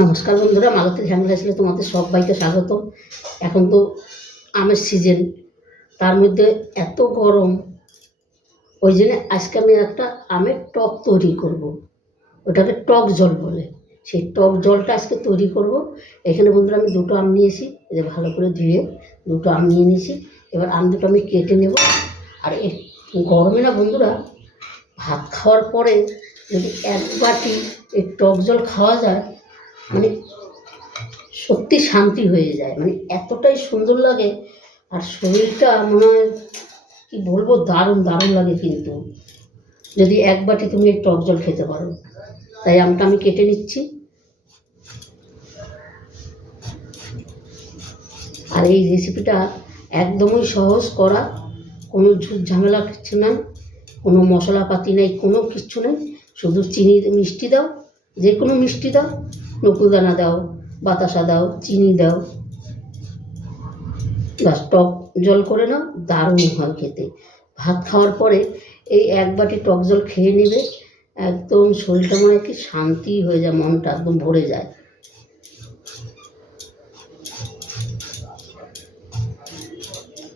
নমস্কার বন্ধুরা, মালতীর হ্যান্ডলাইসে তোমাদের সবাইকে স্বাগত। এখন তো আমের সিজন, তার মধ্যে এত গরম, ওই জন্য আজকে আমি একটা আমের টক তৈরি করব। ওটাকে টক জল বলে। সেই টক জলটা আজকে তৈরি করব। এখানে বন্ধুরা আমি দুটো আম নিয়েছি, এই যে ভালো করে ধুয়ে দুটো আম নিয়ে নিয়েছি। এবার আম দুটো আমি কেটে নেব। আর এই গরমে না বন্ধুরা, ভাত খাওয়ার পরে যদি এক বাটি এই টক জল খাওয়া যায়, মানে সত্যি শান্তি হয়ে যায়, মানে এতটাই সুন্দর লাগে। আর শরীরটা মনে হয় কি বলবো, দারুণ দারুণ লাগে কিন্তু, যদি এক বাটি তুমি এই টক জল খেতে পারো। তাই আমটা আমি কেটে নিচ্ছি। আর এই রেসিপিটা একদমই সহজ করা, কোনো ঝামেলা কিছু নেই, কোনো মশলাপাতি নেই, কোনো কিছু নেই। শুধু চিনি মিষ্টি দাও, যে কোনো মিষ্টি দাও, নকুলদানা দাও, বাতাসা দাও, চিনি দাও, বাস টক জল করে নাও। দারুণ হয় খেতে। ভাত খাওয়ার পরে এই এক বাটি টক জল খেয়ে নেবে, একদম শরীরটা মনে কি শান্তি হয়ে যায়, মনটা একদম ভরে যায়।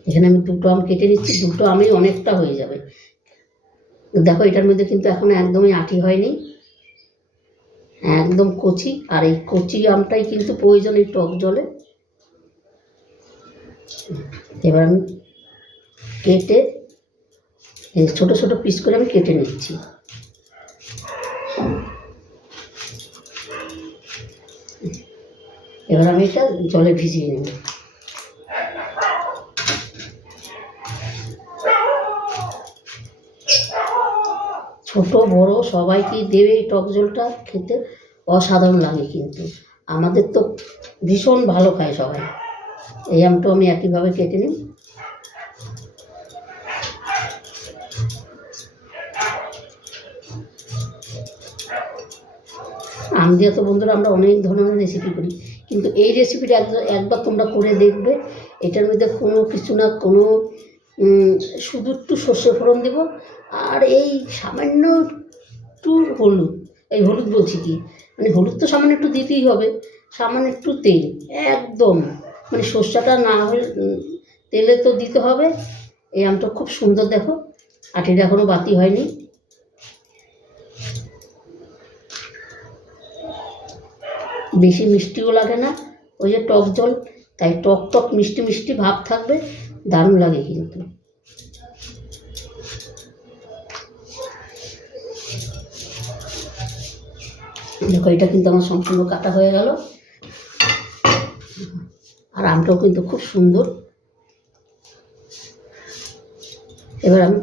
এখানে আমি দুটো আম কেটে নিচ্ছি, দুটো আমই অনেকটা হয়ে যাবে। দেখো এটার মধ্যে কিন্তু এখনো একদমই আঁটি হয়নি, একদম কচি। আর এই কচি আমটাই কিন্তু প্রয়োজন এই টক জলে। এবার আমি কেটে ছোট ছোট পিস করে আমি কেটে নিচ্ছি। এবার আমি এটা জলে ভিজিয়ে নেব। ছোট বড় সবাইকেই দেবে এই টক জলটা, খেতে অসাধারণ লাগে কিন্তু। আমাদের তো ভীষণ ভালো খায় সবাই। এই আমটা আমি একইভাবে কেটে নিই। আম দিয়ে তো বন্ধুরা আমরা অনেক ধরনের রেসিপি করি, কিন্তু এই রেসিপিটা একবার তোমরা করে দেখবে। এটার মধ্যে কোনো কিছু না, কোনো শুধু একটু সর্ষে ফোড়ন দেবো, আর এই সামান্য একটু হলুদ। এই হলুদ বলছি কি, মানে হলুদ তো সামান্য একটু দিতেই হবে, সামান্য একটু তেল, একদম মানে সর্ষেটা না হলে তেলে তো দিতে হবে। এই আমটা খুব সুন্দর, দেখো আটিটা এখনও বাতি হয়নি। বেশি মিষ্টিও লাগে না, ওই যে টক জল, তাই টক টক মিষ্টি মিষ্টি ভাব থাকবে, দারুণ লাগে কিন্তু। দেখো এটা কিন্তু আমার সম্পূর্ণ কাটা হয়ে গেল। আর আমটাও কিন্তু খুব সুন্দর। এবার আমি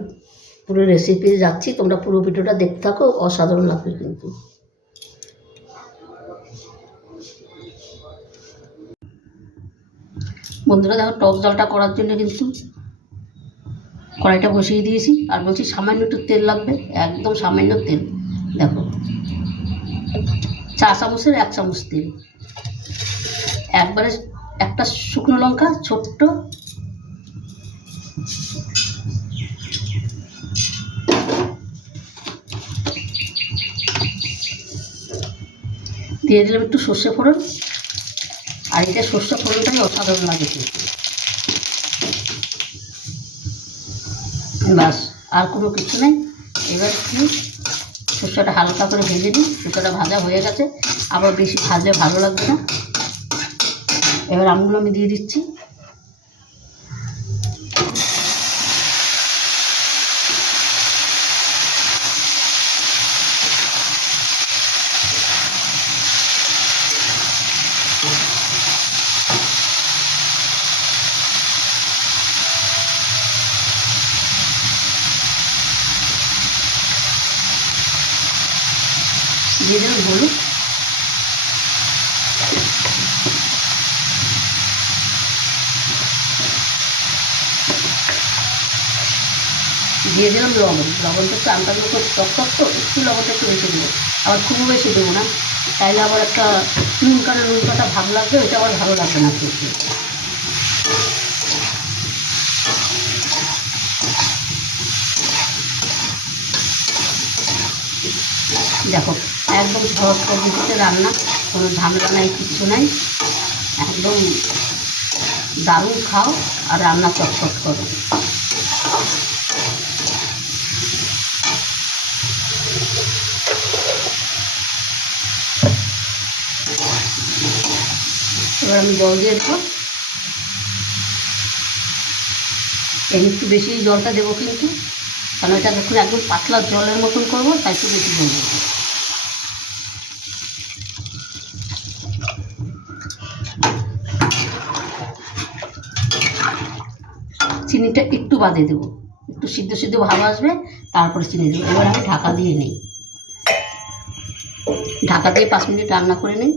পুরো রেসিপি যাচ্ছি, তোমরা পুরো ভিডিওটা দেখতে থাকো, অসাধারণ লাগবে কিন্তু। বন্ধুরা দেখো, টক জলটা করার জন্য কিন্তু কড়াইটা বসিয়ে দিয়েছি। আর বলছি সামান্য একটু তেল লাগবে, একদম সামান্য তেল। দেখো 4 চামচের 1 চামচ তেল, একবারে একটা শুকনো লঙ্কা ছোট্ট, দিয়ে দিলাম একটু সর্ষে ফোড়ন। আর এটা সর্ষে ফোড়নটাই অসাধারণ লাগে কিন্তু। বাস, আর কোনো কিছু নেই। এবার কি সর্ষেটা হালকা করে ভেজে দিই। সর্ষেটা ভাজা হয়ে গেছে, আবার বেশি ভাজলে ভালো লাগবে না। এবার আমগুলো আমি দিয়ে দিচ্ছি। দিয়ে দিলাম হলুদ, দিয়ে দিলাম লবণ। লবণটা একটু আমটার মতো টক টক, তো একটু লবণটা একটু বেশি দেবো, আবার খুবও বেশি দেবো না, তাইলে আবার একটা নুন কাটা ভাব লাগবে, ওইটা আবার ভালো লাগবে না খেতে। দেখো একদম সহজ পদ্ধতিতে রান্না, কোনো ঝামেলা নাই, কিচ্ছু নাই, একদম দারুণ খাও আর রান্না চটচট করো। এবার আমি জল দিয়ে দেবো, একটু বেশি জলটা দেবো কিন্তু, কারণ এটা দেখুন একদম পাতলা জলের মতন করবো, তাই একটু বেশি জল দেবো। চিনিটা একটু বাদে দেবো, একটু সিদ্ধ সিদ্ধ ভাব আসবে, তারপরে চিনি দেবো। এবার আমি ঢাকা দিয়ে নিই, ঢাকা দিয়ে 5 মিনিট রান্না করে নিই।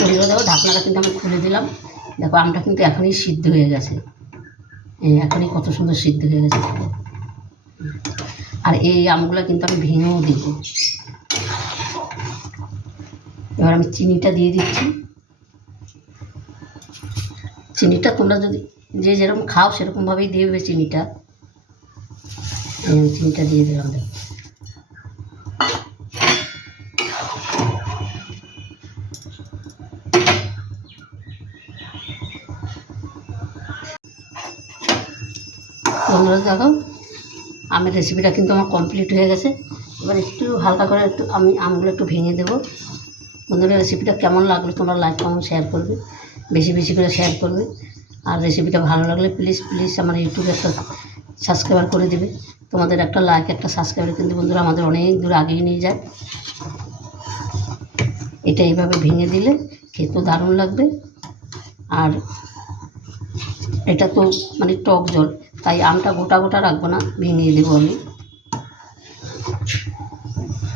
বন্ধুরা দেখো ঢাকনাটা কিন্তু আমি খুলে দিলাম, দেখো আমটা কিন্তু এখনই সিদ্ধ হয়ে গেছে, এখনই কত সুন্দর সিদ্ধ হয়ে গেছে। আর এই আমগুলো কিন্তু আমি ভেঙেও দেব। এবার আমি চিনিটা দিয়ে দিচ্ছি। চিনিটা তোমরা যদি যে যেরকম খাও সেরকমভাবেই দেবে চিনিটা। চিনিটা দিয়ে দিলাম। দেখো বন্ধুরা দেখো আমের রেসিপিটা কিন্তু আমার কমপ্লিট হয়ে গেছে। এবার একটু হালকা করে একটু আমি আমগুলো একটু ভেঙে দেবো। বন্ধুরা রেসিপিটা কেমন লাগলো তোমরা লাইক কমেন্ট শেয়ার করবে, বেশি বেশি করে শেয়ার করবে। আর রেসিপিটা ভালো লাগলে প্লিজ প্লিজ আমার ইউটিউবে একটা সাবস্ক্রাইবার করে দেবে। তোমাদের একটা লাইক একটা সাবস্ক্রাইবার কিন্তু বন্ধুরা আমাদের অনেক দূর আগিয়ে নিয়ে যায়। এটা এইভাবে ভেঙে দিলে খেতেও দারুণ লাগবে। আর এটা তো মানে টক জল, তাই আমটা গোটা গোটা রাখবো না, ভেঙে দেবো আমি।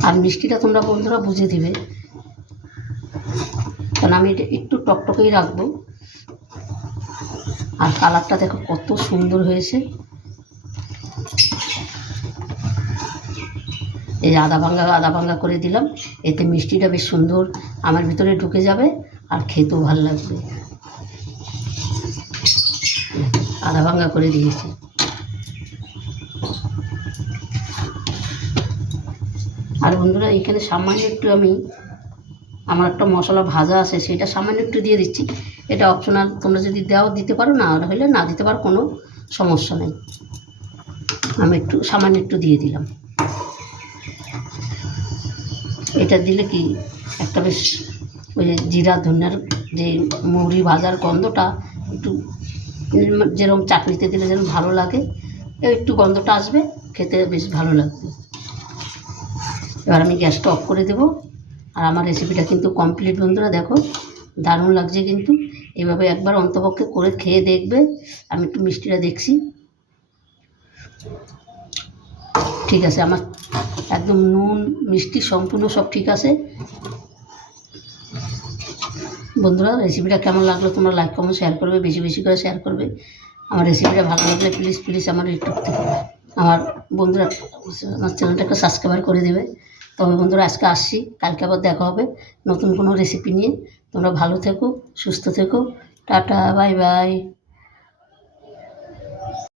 আর মিষ্টিটা তোমরা বন্ধুরা বুঝে দিবে, কারণ আমি এটা একটু টকটকেই রাখবো। আর কালারটা দেখো কত সুন্দর হয়েছে। এই আদা ভাঙ্গা করে দিলাম, এতে মিষ্টিটা বেশ সুন্দর আমার ভিতরে ঢুকে যাবে আর খেতেও ভালো লাগবে। আদা ভাঙ্গা করে দিয়েছি। আর বন্ধুরা এখানে সামান্য একটু আমার একটা মশলা ভাজা আছে, সেটা সামান্য একটু দিয়ে দিচ্ছি। এটা অপশনাল, তোমরা যদি দাও দিতে পারো, না হলে না দিতে পারো, কোনো সমস্যা নেই। আমি সামান্য একটু দিয়ে দিলাম। এটা দিলে কি একটা বেশ ওই যে জিরা ধনিয়ার যে মৌরি ভাজার গন্ধটা একটু যেরকম চাটনিতে দিলে যেরকম ভালো লাগে, একটু গন্ধটা আসবে, খেতে বেশ ভালো লাগবে। এবার আমি গ্যাসটা অফ করে দেবো। আর আমার রেসিপিটা কিন্তু কমপ্লিট বন্ধুরা, দেখো দারুণ লাগছে কিন্তু। এভাবে একবার অন্তপক্ষে করে খেয়ে দেখবে। আমি একটু মিষ্টিটা দেখছি, ঠিক আছে, আমার একদম নুন মিষ্টি সম্পূর্ণ সব ঠিক আছে। বন্ধুরা রেসিপিটা কেমন লাগলো তোমরা লাইক কমেন্ট শেয়ার করবে, বেশি বেশি করে শেয়ার করবে। আমার রেসিপিটা ভালো লাগলে প্লিজ প্লিজ আমার ইউটিউব থেকে আমার বন্ধুরা আমার চ্যানেলটাকে সাবস্ক্রাইব করে দেবে। তবে বন্ধুরা আজকে আসছি, কালকে আবার দেখা হবে নতুন কোনো রেসিপি নিয়ে। তোমরা ভালো থেকো, সুস্থ থেকো, টাটা, বাই বাই।